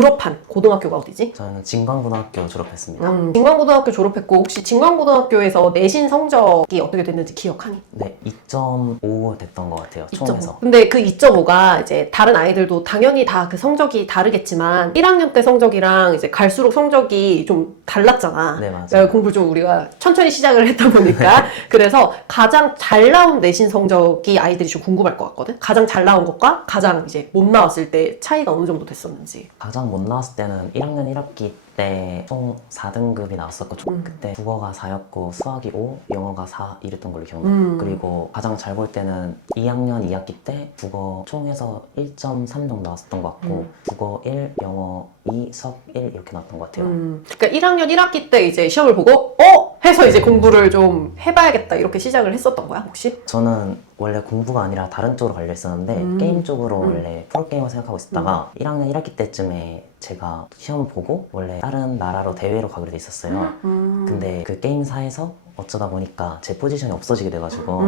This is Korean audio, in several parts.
졸업한 고등학교가 어디지? 저는 진광고등학교 졸업했습니다. 진광고등학교 졸업했고 혹시 진광고등학교에서 내신 성적이 어떻게 됐는지 기억하니? 네, 2.5 됐던 것 같아요. 총에서. 근데 그 2.5가 이제 다른 아이들도 당연히 다 그 성적이 다르겠지만 1학년 때 성적이랑 이제 갈수록 성적이 좀 달랐잖아. 네, 맞아요. 공부를 좀 우리가 천천히 시작을 했다 보니까 그래서 가장 잘 나온 내신 성적이 아이들이 좀 궁금할 것 같거든. 가장 잘 나온 것과 가장 이제 못 나왔을 때 차이가 어느 정도 됐었는지. 가장 못 나왔을 때는 1학년 1학기 때 총 4등급이 나왔었고 그때 국어가 4였고 수학이 5, 영어가 4 이랬던 걸로 기억나요. 그리고 가장 잘 볼 때는 2학년 2학기 때 국어 총에서 1.3 정도 나왔었던 것 같고 국어 1, 영어 2, 수학 1 이렇게 나왔던 것 같아요. 그러니까 1학년 1학기 때 이제 시험을 보고 해서 이제 공부를 좀 해봐야겠다 이렇게 시작을 했었던 거야 혹시? 저는 원래 공부가 아니라 다른 쪽으로 갈려 있었는데 게임 쪽으로 원래 프로게이머 생각하고 있었다가 1학년 1학기 때쯤에 제가 시험 보고 원래 다른 나라로 대회로 가기로 돼 있었어요. 근데 그 게임사에서 어쩌다 보니까 제 포지션이 없어지게 돼가지고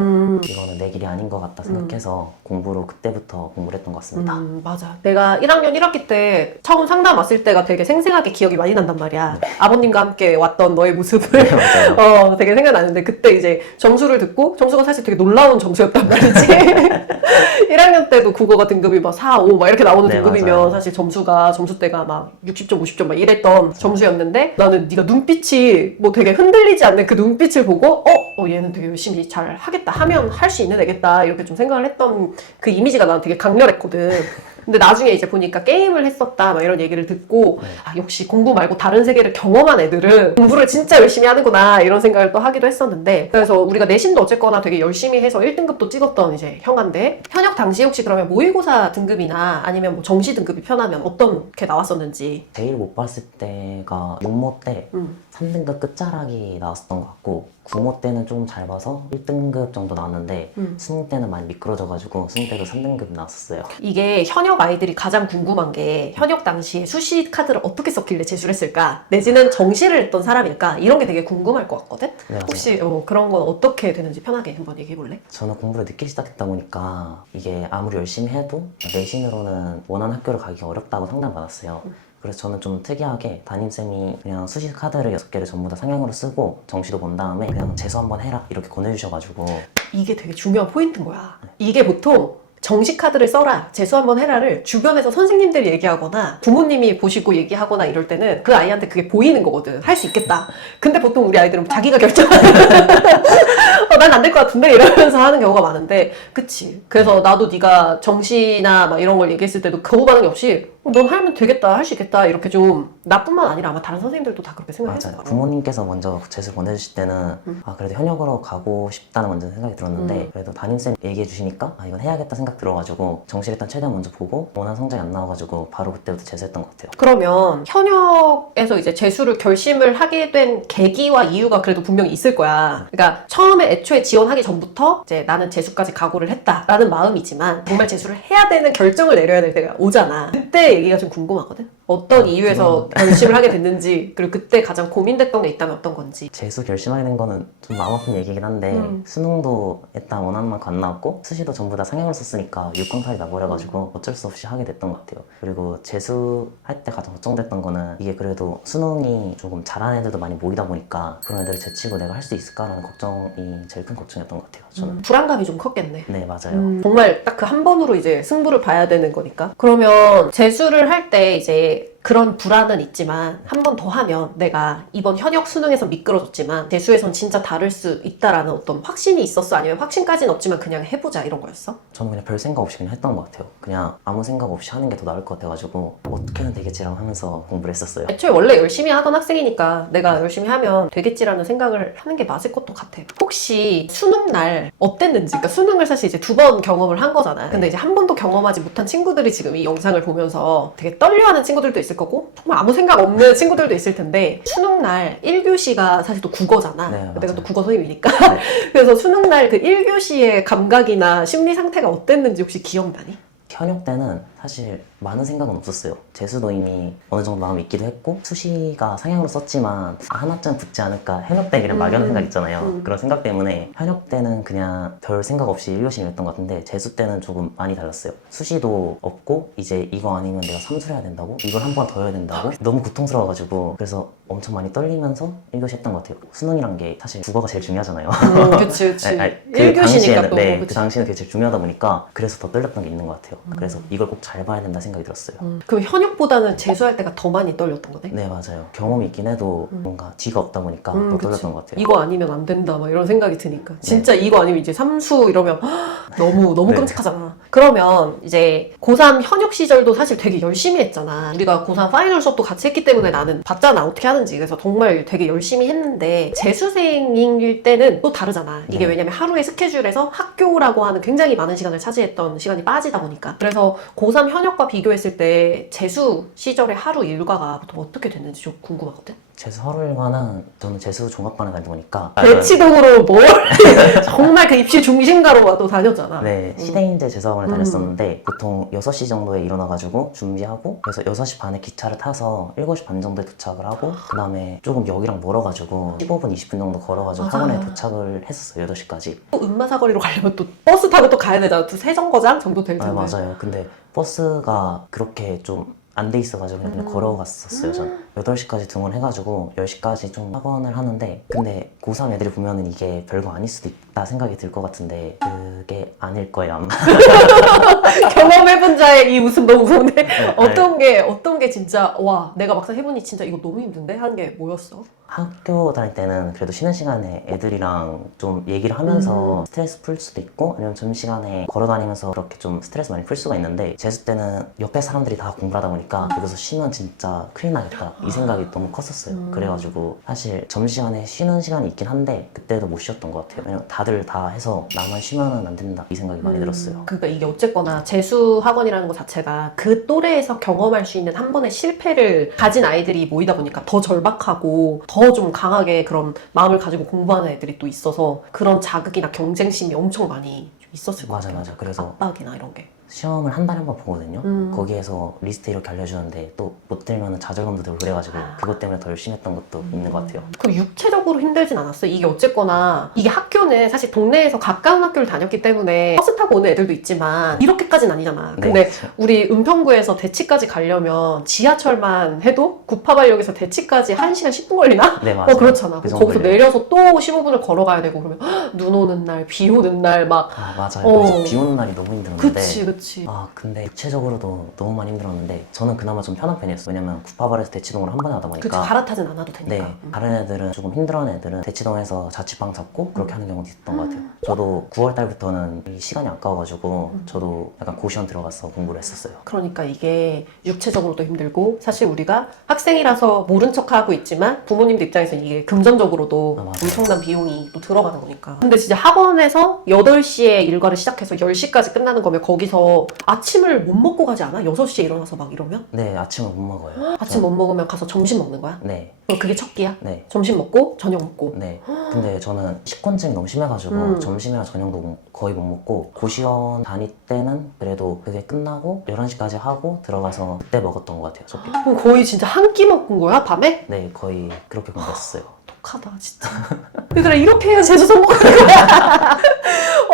이거는 내 길이 아닌 것 같다 생각해서 공부로 그때부터 공부를 했던 것 같습니다. 맞아. 내가 1학년 1학기 때 처음 상담 왔을 때가 되게 생생하게 기억이 많이 난단 말이야. 아버님과 함께 왔던 너의 모습을 네, 맞아요. 되게 생각나는데 그때 이제 점수를 듣고 점수가 사실 되게 놀라운 점수였단 말이지. 1학년 때도 국어가 등급이 막 4, 5 막 이렇게 나오는 네, 등급이면 맞아요. 사실 점수대가 막 60점, 50점 막 이랬던 점수였는데 나는 네가 눈빛이 뭐 되게 흔들리지 않는 그 눈빛을 보고 얘는 되게 열심히 잘 하겠다 하면 할 수 있는 애겠다 이렇게 좀 생각을 했던 그 이미지가 나는 되게 강렬했거든. 근데 나중에 이제 보니까 게임을 했었다 막 이런 얘기를 듣고 역시 공부 말고 다른 세계를 경험한 애들은 공부를 진짜 열심히 하는구나 이런 생각을 또 하기도 했었는데 그래서 우리가 내신도 어쨌거나 되게 열심히 해서 1등급도 찍었던 이제 형아인데 현역 당시 혹시 그러면 모의고사 등급이나 아니면 뭐 정시 등급이 편하면 어떻게 나왔었는지. 제일 못 봤을 때가 육모 때 3등급 끝자락이 나왔었던 것 같고 구모 때는 좀 잘 봐서 1등급 정도 나왔는데 수능 때는 많이 미끄러져가지고 수능 때도 3등급 나왔었어요. 이게 현역 아이들이 가장 궁금한 게 현역 당시에 수시 카드를 어떻게 썼길래 제출을 했을까? 내지는 정시를 했던 사람일까? 이런 게 되게 궁금할 것 같거든? 네, 맞아요. 혹시 그런 건 어떻게 되는지 편하게 한번 얘기해 볼래? 저는 공부를 늦게 시작했다 보니까 이게 아무리 열심히 해도 내신으로는 원하는 학교를 가기 어렵다고 상담받았어요. 그래서 저는 좀 특이하게 담임쌤이 그냥 수시 카드를 6개를 전부 다 상향으로 쓰고 정시도 본 다음에 그냥 재수 한번 해라 이렇게 권해주셔가지고 이게 되게 중요한 포인트인 거야. 이게 보통 정시 카드를 써라, 재수 한번 해라를 주변에서 선생님들이 얘기하거나 부모님이 보시고 얘기하거나 이럴 때는 그 아이한테 그게 보이는 거거든. 할 수 있겠다. 근데 보통 우리 아이들은 자기가 결정하는 난 안 될 것 같은데 이러면서 하는 경우가 많은데 그치. 그래서 나도 네가 정시나 막 이런 걸 얘기했을 때도 거부 반응이 없이 넌 하면 되겠다, 할 수 있겠다 이렇게 좀 나뿐만 아니라 아마 다른 선생님들도 다 그렇게 생각했을 맞아요. 거야. 부모님께서 먼저 재수 보내주실 때는 그래도 현역으로 가고 싶다는 먼저 생각이 들었는데 그래도 담임쌤 얘기해 주시니까 이건 해야겠다 생각 들어가지고 정시를 일단 최대한 먼저 보고 원하는 성적이 안 나와가지고 바로 그때부터 재수했던 것 같아요. 그러면 현역에서 이제 재수를 결심을 하게 된 계기와 이유가 그래도 분명히 있을 거야. 그러니까 처음에 애초에 지원하기 전부터 이제 나는 재수까지 각오를 했다라는 마음이지만 정말 재수를 해야 되는 결정을 내려야 될 때가 오잖아. 그때 얘기가 좀 궁금하거든. 어떤 이유에서 결심을 하게 됐는지 그리고 그때 가장 고민됐던 게 있다면 어떤 건지. 재수 결심하게 된 거는 좀 마음 아픈 얘기긴 한데 수능도 일단 원하는 만큼 안 나왔고 수시도 전부 다 상향을 썼으니까 6강탈이 나버려가지고 어쩔 수 없이 하게 됐던 것 같아요. 그리고 재수할 때 가장 걱정됐던 거는 이게 그래도 수능이 조금 잘하는 애들도 많이 모이다 보니까 그런 애들을 제치고 내가 할 수 있을까라는 걱정이 제일 큰 걱정이었던 것 같아요. 저는. 불안감이 좀 컸겠네. 네, 맞아요. 정말 딱 그 한 번으로 이제 승부를 봐야 되는 거니까. 그러면 재수를 할 때 이제 그런 불안은 있지만 한 번 더 하면 내가 이번 현역 수능에서 미끄러졌지만 재수에선 진짜 다를 수 있다라는 어떤 확신이 있었어? 아니면 확신까지는 없지만 그냥 해보자 이런 거였어? 저는 그냥 별 생각 없이 그냥 했던 것 같아요. 그냥 아무 생각 없이 하는 게 더 나을 것 같아가지고 어떻게 하면 되겠지라고 하면서 공부를 했었어요. 애초에 원래 열심히 하던 학생이니까 내가 열심히 하면 되겠지라는 생각을 하는 게 맞을 것도 같아. 혹시 수능날 어땠는지, 그러니까 수능을 사실 이제 2번 경험을 한 거잖아. 근데 이제 한 번도 경험하지 못한 친구들이 지금 이 영상을 보면서 되게 떨려하는 친구들도 있을 거고 정말 아무 생각 없는 친구들도 있을 텐데 수능날 1교시가 사실 또 국어잖아. 네, 내가 또 맞아요. 국어 선생님이니까. 그래서 수능날 그 1교시의 감각이나 심리 상태가 어땠는지 혹시 기억나니? 현역 때는 사실 많은 생각은 없었어요. 재수도 이미 어느 정도 마음이 있기도 했고 수시가 상향으로 썼지만 하나쯤 붙지 않을까, 현역대기는 막연한 생각 있잖아요. 그런 생각 때문에 현역 때는 그냥 별 생각 없이 1교시를 했던 것 같은데 재수 때는 조금 많이 달랐어요. 수시도 없고 이제 이거 아니면 내가 삼수를 해야 된다고? 이걸 한 번 더 해야 된다고? 너무 고통스러워가지고 그래서 엄청 많이 떨리면서 1교시 했던 것 같아요. 수능이란 게 사실 국어가 제일 중요하잖아요. 그치. 그 1교시니까 당시에는, 또. 네, 그 그치. 당시에는 그게 제일 중요하다 보니까 그래서 더 떨렸던 게 있는 것 같아요. 그래서 이걸 꼭 잘 봐야 된다 생각이 들었어요. 그럼 현역보다는 재수할 때가 더 많이 떨렸던 거네? 네, 맞아요. 경험이 있긴 해도 뭔가 뒤가 없다 보니까 더 그치. 떨렸던 것 같아요. 이거 아니면 안 된다 막 이런 생각이 드니까 진짜 이거 아니면 이제 삼수 이러면 너무 네. 끔찍하잖아. 그러면 이제 고3 현역 시절도 사실 되게 열심히 했잖아. 우리가 고3 파이널 수업도 같이 했기 때문에 나는 봤잖아 어떻게 하는지. 그래서 정말 되게 열심히 했는데 재수생일 때는 또 다르잖아. 이게 네. 왜냐면 하루의 스케줄에서 학교라고 하는 굉장히 많은 시간을 차지했던 시간이 빠지다 보니까. 그래서 고3 현역과 비교했을 때 재수 시절의 하루 일과가 보통 어떻게 됐는지 좀 궁금하거든. 재수 하루 일과는 저는 재수 종합반에 다니다 보니까 대치동으로 뭘 정말 그 입시 중심가로 와도 다녔잖아. 네, 시대인재 재수학원에 다녔었는데 보통 6시 정도에 일어나가지고 준비하고 그래서 6시 반에 기차를 타서 7시 반 정도에 도착을 하고 그 다음에 조금 여기랑 멀어가지고 15분, 20분 정도 걸어가지고 맞아. 학원에 도착을 했었어요. 8시까지. 또 은마사거리로 가려면 또 버스 타고 또 가야 되잖아. 또 세정거장 정도 될 아, 텐데. 맞아요. 근데 버스가 그렇게 좀 안 돼 있어가지고 그냥 걸어갔었어요. 전 8시까지 등원해가지고 10시까지 좀 학원을 하는데 근데 고3 애들이 보면은 이게 별거 아닐 수도 있다 생각이 들 것 같은데 그게 아닐 거예요 아마. 경험해본 자의 이 웃음 너무 무서운데 네, 어떤 게 진짜 와 내가 막상 해보니 진짜 이거 너무 힘든데 하는 게 뭐였어? 학교 다닐 때는 그래도 쉬는 시간에 애들이랑 좀 얘기를 하면서 스트레스 풀 수도 있고 아니면 점심시간에 걸어다니면서 그렇게 좀 스트레스 많이 풀 수가 있는데 재수 때는 옆에 사람들이 다 공부를 하다 보니까 여기서 쉬면 진짜 큰일 나겠다 이 생각이 너무 컸었어요. 그래가지고 사실 점심시간에 쉬는 시간이 있긴 한데 그때도 못 쉬었던 것 같아요. 왜냐면 다들 다 해서 나만 쉬면은 안 된다 이 생각이 많이 들었어요. 그러니까 이게 어쨌거나 재수 학원이라는 것 자체가 그 또래에서 경험할 수 있는 한 번의 실패를 가진 아이들이 모이다 보니까 더 절박하고 더 좀 강하게 그런 마음을 가지고 공부하는 애들이 또 있어서 그런 자극이나 경쟁심이 엄청 많이 좀 있었을 것 같아요. 맞아. 그래서 압박이나 이런 게. 시험을 한 달에 한 번 보거든요. 거기에서 리스트 이렇게 알려주는데 또 못 들면 좌절감도 들고 그래가지고 그것 때문에 더 열심히 했던 것도 있는 것 같아요. 그럼 육체적으로 힘들진 않았어요? 이게 어쨌거나 이게 학교는 사실 동네에서 가까운 학교를 다녔기 때문에 버스 타고 오는 애들도 있지만 이렇게까지는 아니잖아. 네, 근데 그렇죠. 우리 은평구에서 대치까지 가려면 지하철만 해도 구파발역에서 대치까지 1시간 10분 걸리나? 네, 맞아요. 그렇잖아. 그 정도 거기서 걸려요. 내려서 또 15분을 걸어가야 되고 그러면 눈 오는 날, 비 오는 날 막 아, 맞아요. 어. 그래서 비 오는 날이 너무 힘들었는데 그치. 아 근데 육체적으로도 너무 많이 힘들었는데 저는 그나마 좀 편한 편이었어요. 왜냐면 구파발에서 대치동으로 한 번에 하다 그치 보니까 갈아타진 않아도 되니까. 네, 다른 애들은 조금 힘들어하는 애들은 대치동에서 자취방 잡고 그렇게 하는 경우도 있었던 것 같아요. 저도 9월 달부터는 이 시간이 아까워가지고 저도 약간 고시원 들어가서 공부를 했었어요. 그러니까 이게 육체적으로도 힘들고 사실 우리가 학생이라서 모른 척하고 있지만 부모님들 입장에서는 이게 금전적으로도 아, 맞아요. 엄청난 비용이 또 들어가는 거니까. 근데 진짜 학원에서 8시에 일과를 시작해서 10시까지 끝나는 거면 거기서 아침을 못 먹고 가지 않아? 6시에 일어나서 막 이러면? 네, 아침을 못 먹어요. 아침 못 먹으면 가서 점심 먹는 거야? 네, 그럼 그게 첫 끼야? 네, 점심 먹고 저녁 먹고. 네. 근데 저는 식곤증이 너무 심해가지고 점심이랑 저녁도 거의 못 먹고 고시원 다닐 때는 그래도 그게 끝나고 11시까지 하고 들어가서 그때 먹었던 것 같아요. 저녁. 그럼 거의 진짜 한 끼 먹은 거야? 밤에? 네, 거의 그렇게 공부했어요. 독하다 진짜. 얘들아 이렇게 해야 재수 성공하는 거야.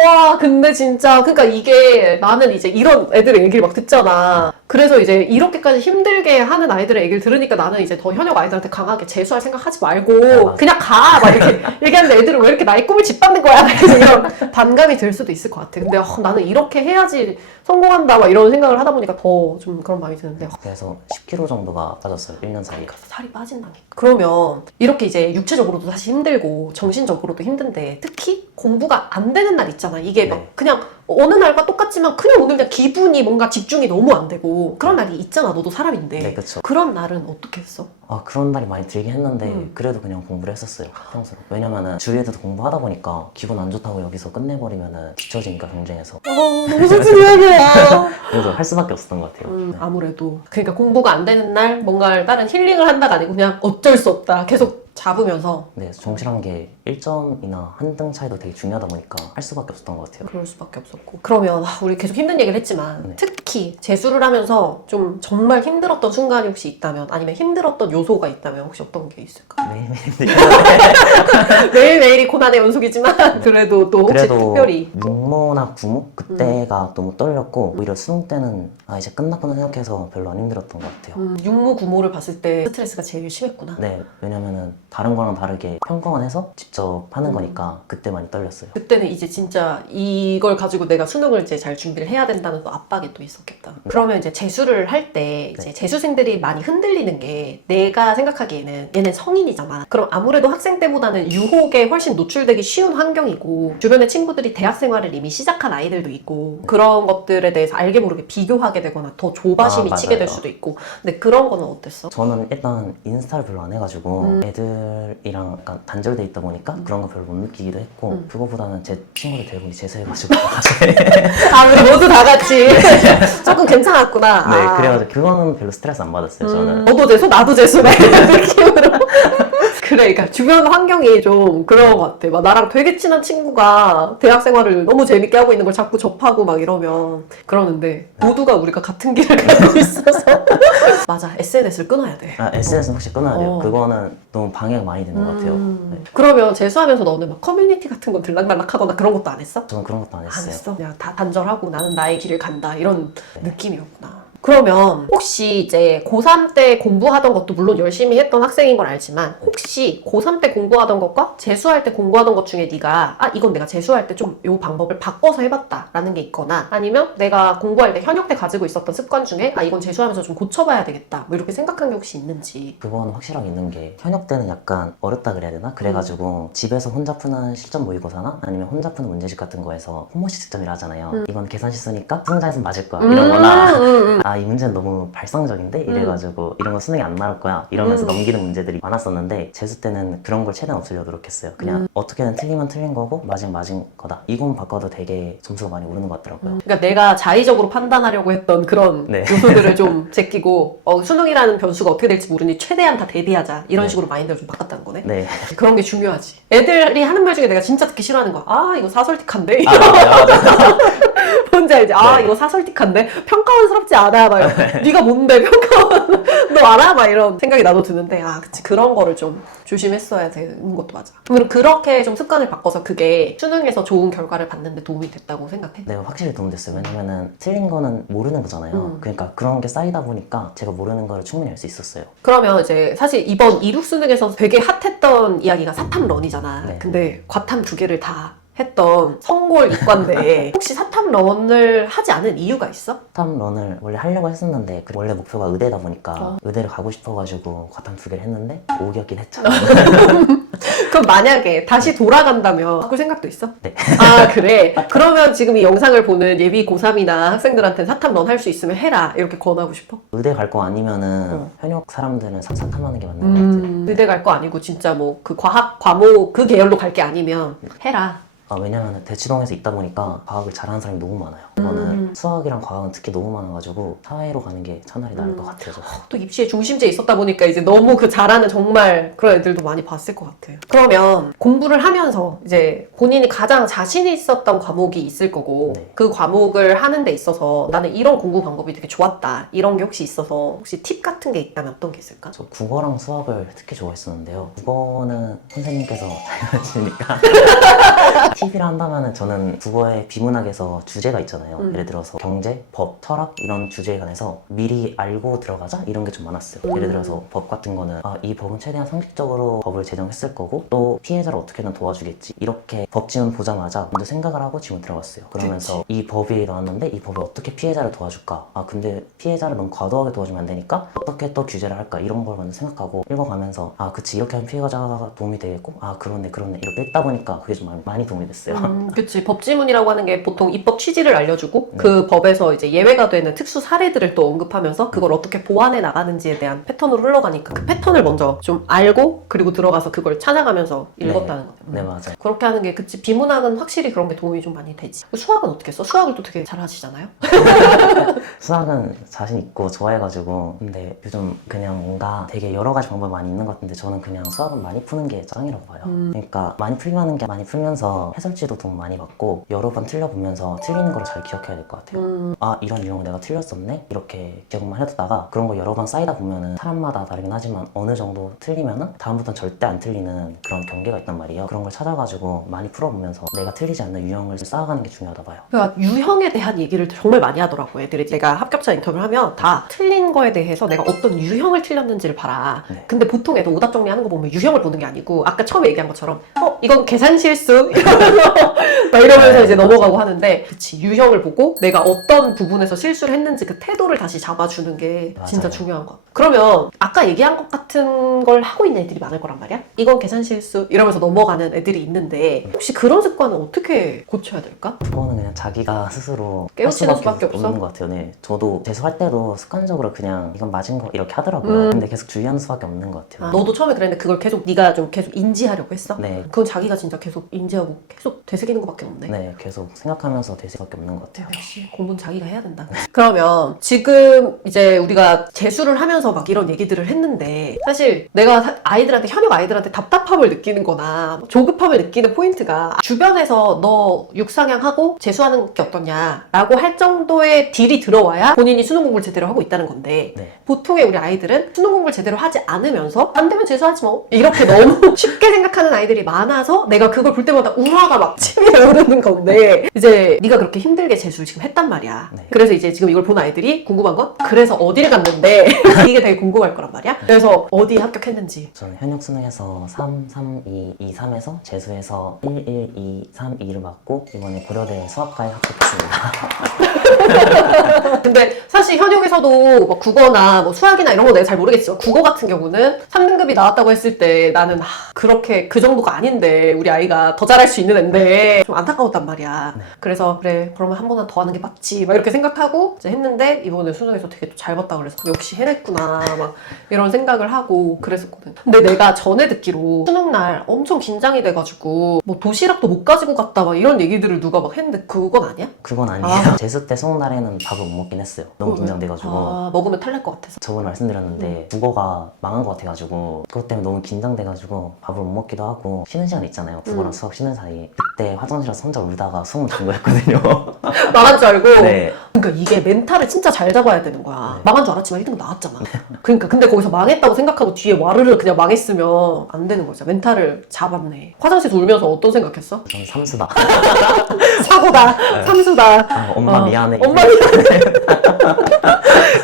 와 근데 진짜 그러니까 이게 나는 이제 이런 애들의 얘기를 막 듣잖아. 그래서 이제 이렇게까지 힘들게 하는 아이들의 얘기를 들으니까 나는 이제 더 현역 아이들한테 강하게 재수할 생각하지 말고 맞아. 그냥 가! 막 이렇게 얘기하는데 애들은 왜 이렇게 나의 꿈을 짓밟는 거야? 그래서 이런 반감이 들 수도 있을 것 같아. 근데 나는 이렇게 해야지 성공한다 막 이런 생각을 하다 보니까 더 좀 그런 마음이 드는데 그래서 10kg 정도가 빠졌어요. 1년 사이에. 살이 빠진다니까. 그러면 이렇게 이제 육체적으로도 사실 힘들고 정신적으로도 힘든데 특히 공부가 안 되는 날 있잖아. 이게 막 네. 그냥 어느 날과 똑같지만 그냥 오늘 그냥 기분이 뭔가 집중이 너무 안 되고 그런 날이 있잖아. 너도 사람인데. 네, 그쵸. 그런 날은 어떻게 했어? 아, 그런 날이 많이 들긴 했는데 그래도 그냥 공부를 했었어요. 평소에. 왜냐면은 주위 애들도 공부하다 보니까 기분 안 좋다고 여기서 끝내버리면은 뒤처지니까 경쟁에서. 너무 슬픈 이야기야. 그래서 할 수밖에 없었던 것 같아요. 네. 아무래도 그러니까 공부가 안 되는 날 뭔가 다른 힐링을 한다가 아니고 그냥 어쩔 수 없다. 계속 잡으면서 네, 정실한 게 1점이나 한 등 차이도 되게 중요하다 보니까 할 수밖에 없었던 것 같아요. 그럴 수밖에 없었고. 그러면 우리 계속 힘든 얘기를 했지만 네. 특히 재수를 하면서 좀 정말 힘들었던 순간이 혹시 있다면, 아니면 힘들었던 요소가 있다면 혹시 어떤 게 있을까? 매일매일 매일매일이 고난의 연속이지만 그래도 또 혹시 그래도 특별히 육모나 구모 그때가 너무 떨렸고 오히려 수능 때는 이제 끝났구나 생각해서 별로 안 힘들었던 것 같아요. 육모 구모를 봤을 때 스트레스가 제일 심했구나. 네, 왜냐면은 다른 거랑 다르게 평가원 해서 직접 하는 거니까 그때 많이 떨렸어요. 그때는 이제 진짜 이걸 가지고 내가 수능을 이제 잘 준비를 해야 된다는 또 압박이 또 있었겠다. 그러면 이제 재수를 할 때 이제 재수생들이 많이 흔들리는 게, 내가 생각하기에는 얘는 성인이잖아. 그럼 아무래도 학생 때보다는 유혹에 훨씬 노출되기 쉬운 환경이고, 주변의 친구들이 대학 생활을 이미 시작한 아이들도 있고, 그런 것들에 대해서 알게 모르게 비교하게 되거나 더 조바심이 아, 치게 될 맞아요. 수도 있고. 근데 그런 거는 어땠어? 저는 일단 인스타를 별로 안 해가지고 애들이랑 약간 단절돼 있다 보니까 그런 거 별로 못 느끼기도 했고 그거보다는 제 친구들 대부분이 재수해가지고 사실 우리 모두 다 같이 조금 괜찮았구나. 네, 그래가지고 그거는 별로 스트레스 안 받았어요, 저는. 너도 재수, 나도 재수네. 이런 느낌으로. 그래, 그러니까 주변 환경이 좀 그런 것 같아. 막 나랑 되게 친한 친구가 대학 생활을 너무 재밌게 하고 있는 걸 자꾸 접하고 막 이러면 그러는데, 모두가 우리가 같은 길을 가고 있어서. 맞아, SNS를 끊어야 돼. SNS는 확실히 끊어야 돼요. 어. 그거는 너무 방해가 많이 되는 것 같아요. 네. 그러면 재수하면서 너는 막 커뮤니티 같은 거 들락날락 하거나 그런 것도 안 했어? 저는 그런 것도 안 안 했어요. 했어? 그냥 다 단절하고 나는 나의 길을 간다, 이런 느낌이었구나. 그러면 혹시 이제 고3 때 공부하던 것도 물론 열심히 했던 학생인 걸 알지만, 혹시 고3 때 공부하던 것과 재수할 때 공부하던 것 중에 네가 이건 내가 재수할 때 좀 이 방법을 바꿔서 해봤다 라는 게 있거나, 아니면 내가 공부할 때 현역 때 가지고 있었던 습관 중에 이건 재수하면서 좀 고쳐봐야 되겠다, 뭐 이렇게 생각한 게 혹시 있는지. 그거는 확실하게 있는 게, 현역 때는 약간 어렵다 그래야 되나? 그래가지고 집에서 혼자 푸는 실전 모의고사나 아니면 혼자 푸는 문제집 같은 거에서 홈모식 측정이라 하잖아요. 이건 계산식 쓰니까 승자에서 맞을 거야 이런 거나 이 문제는 너무 발상적인데? 이래가지고 이런 거 수능에 안 나올 거야 이러면서 넘기는 문제들이 많았었는데, 재수 때는 그런 걸 최대한 없애려고 노력했어요. 그냥 어떻게든 틀리면 틀린 거고 맞으면 맞은 거다, 이건 바꿔도 되게 점수가 많이 오르는 것 같더라고요. 그러니까 내가 자의적으로 판단하려고 했던 그런 네. 요소들을 좀 제끼고, 수능이라는 변수가 어떻게 될지 모르니 최대한 다 대비하자, 이런 식으로 마인드를 좀 바꿨다는 거네. 네. 그런 게 중요하지. 애들이 하는 말 중에 내가 진짜 듣기 싫어하는 거야. 이거 사설틱한데? 맞아. 뭔지 알지? 네. 이거 사설틱한데? 평가원스럽지 않아? 막 네가 뭔데 평가원 너 알아? 막 이런 생각이 나도 드는데, 그치, 그런 거를 좀 조심했어야 되는 것도 맞아. 그럼 그렇게 좀 습관을 바꿔서 그게 수능에서 좋은 결과를 받는데 도움이 됐다고 생각해? 네, 확실히 도움됐어요. 왜냐면은 틀린 거는 모르는 거잖아요. 그러니까 그런 게 쌓이다 보니까 제가 모르는 거를 충분히 알 수 있었어요. 그러면 이제 사실 이번 이륙 수능에서 되게 핫했던 이야기가 사탐런이잖아. 네. 근데 과탐 2개를 다 했던 성골 이과인데 혹시 사탐런을 하지 않은 이유가 있어? 과탐런을 원래 하려고 했었는데 원래 목표가 의대다 보니까 의대를 가고 싶어가지고 과탐 2개를 했는데 5기였긴 했죠. 그럼 만약에 다시 돌아간다면 바꿀 생각도 있어? 네. 그래. 그러면 지금 이 영상을 보는 예비 고3이나 학생들한테 사탐런 할 수 있으면 해라, 이렇게 권하고 싶어? 의대 갈 거 아니면은 현역 사람들은 사탐하는 게 맞는 것 같아요. 의대 갈 거 아니고 진짜 뭐 그 과학, 과목 그 계열로 갈 게 아니면 해라. 왜냐면 대치동에서 있다 보니까 과학을 잘하는 사람이 너무 많아요. 이거는 수학이랑 과학은 특히 너무 많아가지고 사회로 가는 게 차라리 나을 것 같아요. 저도. 또 입시에 중심지에 있었다 보니까 이제 너무 그 잘하는 정말 그런 애들도 많이 봤을 것 같아요. 그러면 공부를 하면서 이제 본인이 가장 자신 있었던 과목이 있을 거고, 네. 그 과목을 하는 데 있어서 나는 이런 공부 방법이 되게 좋았다, 이런 게 혹시 있어서 혹시 팁 같은 게 있다면 어떤 게 있을까? 저 국어랑 수학을 특히 좋아했었는데요. 국어는 선생님께서 잘 가르치니까 팁이라 한다면 저는 국어의 비문학에서 주제가 있잖아요. 예를 들어서 경제, 법, 철학 이런 주제에 관해서 미리 알고 들어가자 이런 게 좀 많았어요. 예를 들어서 법 같은 거는 이 법은 최대한 상식적으로 법을 제정했을 거고 또 피해자를 어떻게든 도와주겠지, 이렇게 법 지문 보자마자 먼저 생각을 하고 지문 들어갔어요. 그러면서 이 법이 나왔는데 이 법이 어떻게 피해자를 도와줄까, 근데 피해자를 너무 과도하게 도와주면 안 되니까 어떻게 또 규제를 할까, 이런 걸 먼저 생각하고 읽어가면서 그치, 이렇게 하면 피해자가 도움이 되겠고 그렇네 이렇게 읽다 보니까 그게 좀 많이 도움이 도움이 됐어요. 그치. 법지문이라고 하는 게 보통 입법 취지를 알려주고 그 법에서 이제 예외가 되는 특수 사례들을 또 언급하면서 그걸 어떻게 보완해 나가는지에 대한 패턴으로 흘러가니까 그 패턴을 먼저 좀 알고 그리고 들어가서 그걸 찾아가면서 읽었다는 거죠. 네, 맞아요. 그렇게 하는 게 그치. 비문학은 확실히 그런 게 도움이 좀 많이 되지. 수학은 어떻게 써? 수학을 또 되게 잘 하시잖아요? 수학은 자신 있고 좋아해가지고 근데 요즘 그냥 뭔가 되게 여러 가지 방법이 많이 있는 것 같은데 저는 그냥 수학은 많이 푸는 게 짱이라고 봐요. 그러니까 많이 풀려는 게 많이 풀면서 해설지도 도움 많이 받고 여러 번 틀려보면서 틀리는 걸 잘 기억해야 될 것 같아요. 아 이런 유형을 내가 틀렸었네? 이렇게 기억만 해두다가 그런 거 여러 번 쌓이다 보면은 사람마다 다르긴 하지만 어느 정도 틀리면은 다음부터는 절대 안 틀리는 그런 경계가 있단 말이에요. 그런 걸 찾아가지고 많이 풀어보면서 내가 틀리지 않는 유형을 쌓아가는 게 중요하다 봐요. 그러니까 유형에 대한 얘기를 정말 많이 하더라고 애들이. 내가 합격자 인터뷰를 하면 다 틀린 거에 대해서 내가 어떤 유형을 틀렸는지를 봐라. 네. 근데 보통 애들 오답 정리하는 거 보면 유형을 보는 게 아니고 아까 처음에 얘기한 것처럼 이건 계산 실수 이러면서 막 이러면서 이제 넘어가고 하는데 그치 유형을 보고 내가 어떤 부분에서 실수를 했는지 그 태도를 다시 잡아주는 게 진짜 맞아요. 중요한 것 같아. 그러면 아까 얘기한 것 같은 걸 하고 있는 애들이 많을 거란 말이야. 이건 계산 실수 이러면서 넘어가는 애들이 있는데 혹시 그런 습관은 어떻게 고쳐야 될까? 그거는 그냥 자기가 스스로 깨우치는 할 수밖에 없어? 없는 것 같아요. 네, 저도 재수할 때도 습관적으로 그냥 이건 맞은 거 이렇게 하더라고요. 근데 계속 주의하는 수밖에 없는 것 같아요. 너도 처음에 그랬는데 그걸 계속 네가 좀 계속 인지하려고 했어? 네. 그건 자기가 진짜 계속 인지하고 계속 되새기는 것밖에 없네. 네, 계속 생각하면서 될 수밖에 없는 것 같아요. 역시 공부는 자기가 해야 된다. 그러면 지금 이제 우리가 재수를 하면서 막 이런 얘기들을 했는데 사실 내가 아이들한테 현역 아이들한테 답답함을 느끼는 거나 조급함을 느끼는 포인트가 주변에서 너 육상향하고 재수하는 게 어떠냐라고 할 정도의 딜이 들어와야 본인이 수능 공부를 제대로 하고 있다는 건데 네. 보통의 우리 아이들은 수능 공부를 제대로 하지 않으면서 안 되면 재수하지 뭐 이렇게 너무 쉽게 생각하는 아이들이 많아서 내가 그걸 볼 때마다 우화가 막 침이 오르는 건데 이제 네가 그렇게 힘들게 재수를 지금 했단 말이야. 네. 그래서 이제 지금 이걸 본 아이들이 궁금한 건 그래서 어디를 갔는데 이게 되게 궁금할 거란 말이야. 그래서 어디에 합격했는지. 저는 현역 수능에서 3, 3, 2, 2, 3에서 재수해서 1, 1, 2, 3, 2를 맞고 이번에 고려대 수학과에 합격했습니다. 근데 사실 현역에서도 뭐 국어나 뭐 수학이나 이런 거 내가 잘 모르겠지만 국어 같은 경우는 3등급이 나왔다고 했을 때 나는 그렇게 그 정도가 아닌데 우리 아이가 더 잘할 수 있는 앤데 좀 안타까웠단 말이야. 그래서 그래 그러면 한 번은 더 하는 게 맞지 막 이렇게 생각하고 이제 했는데 이번에 수능에서 되게 또 잘 봤다 그래서 역시 해냈구나 막 이런 생각을 하고 그랬었거든. 근데 내가 전에 듣기로 수능날 엄청 긴장이 돼가지고 뭐 도시락도 못 가지고 갔다 막 이런 얘기들을 누가 막 했는데 그건 아니야? 그건 아니에요. 재수 때 수능 날에는 밥을 못 먹긴 했어요. 너무 긴장돼가지고. 먹으면 탈날 것 같아서. 저번에 말씀드렸는데 국어가 망한 것 같아가지고 그것 때문에 너무 긴장돼가지고 밥을 못 먹기도 하고 쉬는 시간 있잖아요. 국어랑 수학 쉬는 사이 그때 화장실에서 혼자 울다가 수능 준 거였거든요. 망한 줄 알고? 네. 그러니까 이게 멘탈을 진짜 잘 잡아야 되는 거야. 망한 줄 알았지만 1등 나왔잖아. 그러니까 근데 거기서 망했다고 생각하고 뒤에 와르르 그냥 망했으면 안 되는 거죠. 멘탈을 잡았네. 화장실에서 울면서 어떤 생각했어? 저는 삼수다. 사고다. 삼수다. 엄마 미안해. 엄마 미안해.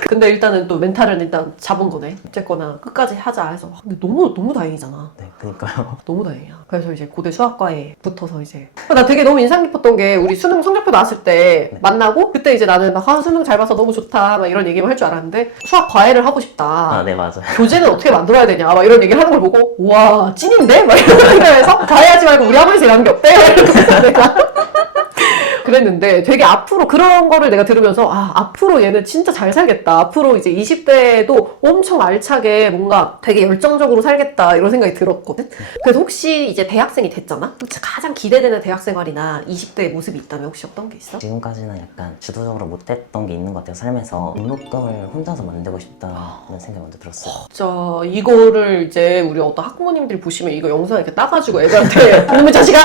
근데 일단은 또 멘탈을 일단 잡은 거네. 어쨌거나 끝까지 하자 해서. 근데 너무 다행이잖아. 네, 그니까요. 너무 다행이야. 그래서 이제 고대 수학과에 붙어서 이제 나 되게 너무 인상 깊었던 게 우리 수능 성적표 나왔을 때 만나고 그때 이제 나는 막 수능 잘 봐서 너무 좋다 막 이런 얘기만 할 줄 알았는데 수학 과외를 하고 싶다. 아, 네, 맞아요. 교재는 어떻게 만들어야 되냐 막 이런 얘기를 하는 걸 보고 와 찐인데? 막 이런 생각에서 과외하지 말고 우리 학원에서 일하는 게 어때? 이러면서 내가 그랬는데 되게 앞으로 그런 거를 내가 들으면서 앞으로 얘는 진짜 잘 살겠다. 앞으로 이제 20대에도 엄청 알차게 뭔가 되게 열정적으로 살겠다 이런 생각이 들었거든. 그래서 혹시 이제 대학생이 됐잖아? 가장 기대되는 대학생활이나 20대의 모습이 있다면 혹시 어떤 게 있어? 지금까지는 약간 주도적으로 못했던 게 있는 것 같아요. 삶에서 등록금을 혼자서 만들고 싶다는 생각이 먼저 들었어요. 진짜 이거를 이제 우리 어떤 학부모님들이 보시면 이거 영상 이렇게 따가지고 애들한테 그놈의 자식아!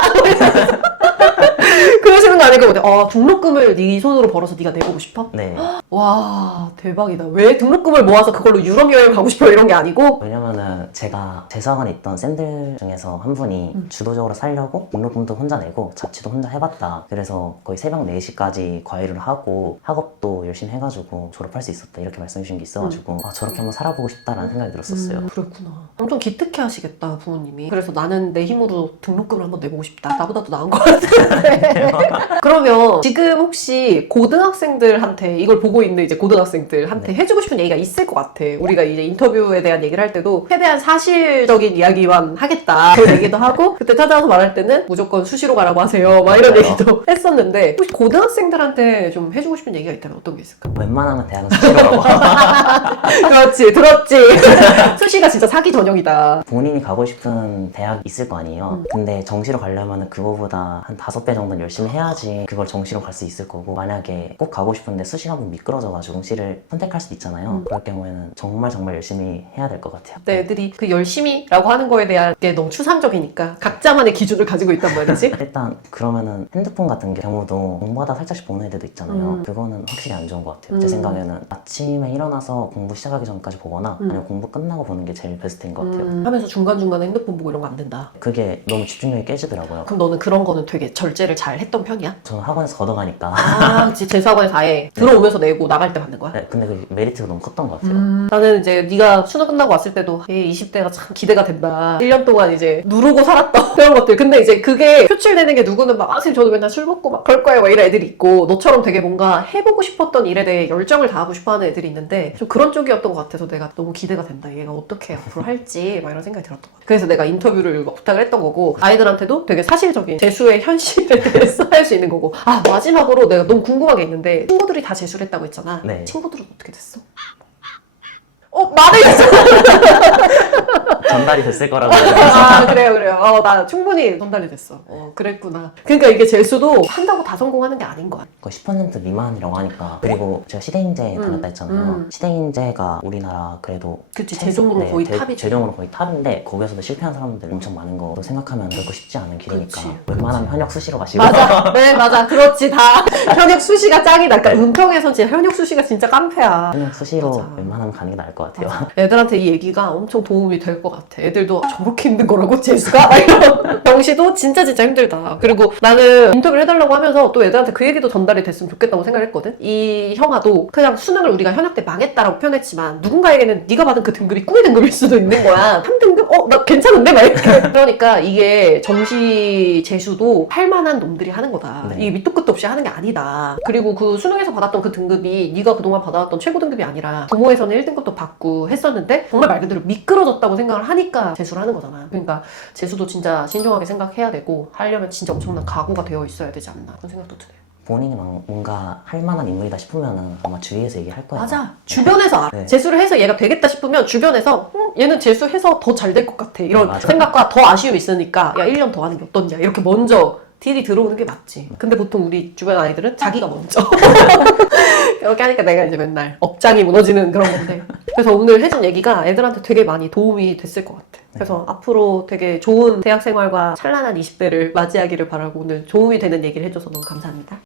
그러시는 거 아닐까? 등록금을 네 손으로 벌어서 네가 내보고 싶어? 네. 와 대박이다. 왜 등록금을 모아서 그걸로 유럽 여행 가고 싶어 이런 게 아니고? 왜냐면은 제가 재수학원에 있던 쌤들 중에서 한 분이 주도적으로 살려고 등록금도 혼자 내고 자취도 혼자 해봤다. 그래서 거의 새벽 4시까지 과외를 하고 학업도 열심히 해가지고 졸업할 수 있었다. 이렇게 말씀해 주신 게 있어가지고 저렇게 한번 살아보고 싶다라는 생각이 들었었어요. 그랬구나. 엄청 기특해 하시겠다 부모님이. 그래서 나는 내 힘으로 등록금을 한번 내보고 싶다. 나보다도 나은 것 같은데 같아요. 그러면 지금 혹시 고등학생들한테 이걸 보고 있는 이제 고등학생들한테 해주고 싶은 얘기가 있을 것 같아. 우리가 이제 인터뷰에 대한 얘기를 할 때도 최대한 사실적인 이야기만 하겠다. 그 얘기도 하고 그때 찾아와서 말할 때는 무조건 수시로 가라고 하세요. 막 이런 얘기도 했었는데 혹시 고등학생들한테 좀 해주고 싶은 얘기가 있다면 어떤 게 있을까? 웬만하면 대학은 수시로 가고 그렇지, 들었지. 수시가 진짜 사기 전형이다. 본인이 가고 싶은 대학 있을 거 아니에요. 근데 정시로 가려면 그거보다 한 5배 정도는 열심히 해야지 그걸 정시로 갈 수 있을 거고, 만약에 꼭 가고 싶은데 수시가 좀 미끄러져가지고 정시를 선택할 수도 있잖아요. 그럴 경우에는 정말 열심히 해야 될 것 같아요. 근데 애들이 그 열심히라고 하는 거에 대한 게 너무 추상적이니까 각자만의 기준을 가지고 있단 말이지. 일단 그러면은 핸드폰 같은 경우도 공부하다 살짝씩 보는 애들도 있잖아요. 그거는 확실히 안 좋은 것 같아요. 제 생각에는 아침에 일어나서 공부 시작하기 전까지 보거나 아니면 공부 끝나고 보는 게 제일 베스트인 것 같아요. 하면서 중간중간에 핸드폰 보고 이런 거 안 된다. 그게 너무 집중력이 깨지더라고요. 그럼 너는 그런 거는 되게 절제를 잘 했던 편이야? 저는 학원에서 걷어가니까. 아, 재수학원에서 아예 들어오면서 내고 나갈 때 받는 거야? 네, 근데 그 메리트가 너무 컸던 것 같아요. 나는 이제 네가 수능 끝나고 왔을 때도 얘 20대가 참 기대가 된다. 1년 동안 이제 누르고 살았던 그런 것들. 근데 이제 그게 표출되는 게 누구는 막 선생님 저도 맨날 술 먹고 막 그럴 거예요 막 이런 애들이 있고, 너처럼 되게 뭔가 해보고 싶었던 일에 대해 열정을 다하고 싶어하는 애들이 있는데 좀 그런 쪽이었던 것 같아서 내가 너무 기대가 된다. 얘가 어떻게 앞으로 할지 막 이런 생각이 들었던 것 같아. 그래서 내가 인터뷰를 막 부탁을 했던 거고, 아이들한테도 되게 사실적인 재수의 현실에 대해서 할 수 있는 거고. 아, 마지막으로 내가 너무 궁금한 게 있는데 친구들이 다 재수를 했다고 했잖아. 네. 친구들은 어떻게 됐어? 말을 했어. 전달이 됐을 거라고. 아, 그래요. 나 충분히 전달이 됐어. 그랬구나. 그러니까 이게 재수도 한다고 다 성공하는 게 아닌 거야. 거의 10% 미만이라고 하니까. 그리고 제가 시대인재 다녔다 했잖아요. 시대인재가 우리나라 그래도 그치, 재종으로 거의 탑이지. 재종으로 거의 탑인데 거기서도 실패한 사람들 엄청 많은 거 생각하면 결코 쉽지 않은 길이니까 그치. 웬만하면 현역 수시로 가시고. 맞아. 네, 맞아. 그렇지. 다 현역 수시가 짱이다. 그러니까 은평에서 진짜 현역 수시가 진짜 깡패야. 현역 수시로 맞아. 웬만하면 가는 게 나을 것 같아요. 애들한테 이 얘기가 엄청 도움이 될 것 같아. 애들도 저렇게 힘든 거라고? 재수가? 막 이런. 정시도 진짜 힘들다. 그리고 나는 인터뷰를 해달라고 하면서 또 애들한테 그 얘기도 전달이 됐으면 좋겠다고 생각을 했거든. 이 형아도 그냥 수능을 우리가 현역 때 망했다라고 표현했지만 누군가에게는 네가 받은 그 등급이 꿈의 등급일 수도 있는 거야. 3등급? 나 괜찮은데? 막 이렇게. 그러니까 이게 정시 재수도 할 만한 놈들이 하는 거다. 네. 이게 밑도 끝도 없이 하는 게 아니다. 그리고 그 수능에서 받았던 그 등급이 네가 그동안 받아왔던 최고 등급이 아니라 부모에서는 1등급도 받고 했었는데 정말 말 그대로 미끄러졌다고 생각을 하니까 재수를 하는 거잖아. 그러니까 재수도 진짜 신중하게 생각해야 되고 하려면 진짜 엄청난 각오가 되어 있어야 되지 않나 그런 생각도 드네요. 본인이 뭔가 할 만한 인물이다 싶으면은 아마 주위에서 얘기할 거예요. 맞아. 주변에서 알아. 네. 재수를 해서 얘가 되겠다 싶으면 주변에서 얘는 재수해서 더 잘 될 것 같아. 이런 맞아. 생각과 더 아쉬움이 있으니까 야 1년 더 하는 게 어떠냐. 이렇게 먼저 딜이 들어오는 게 맞지. 근데 보통 우리 주변 아이들은 자기가 먼저. 이렇게 하니까 내가 이제 맨날 업장이 무너지는 그런 건데. 그래서 오늘 해준 얘기가 애들한테 되게 많이 도움이 됐을 것 같아. 그래서 앞으로 되게 좋은 대학 생활과 찬란한 20대를 맞이하기를 바라고 오늘 도움이 되는 얘기를 해줘서 너무 감사합니다.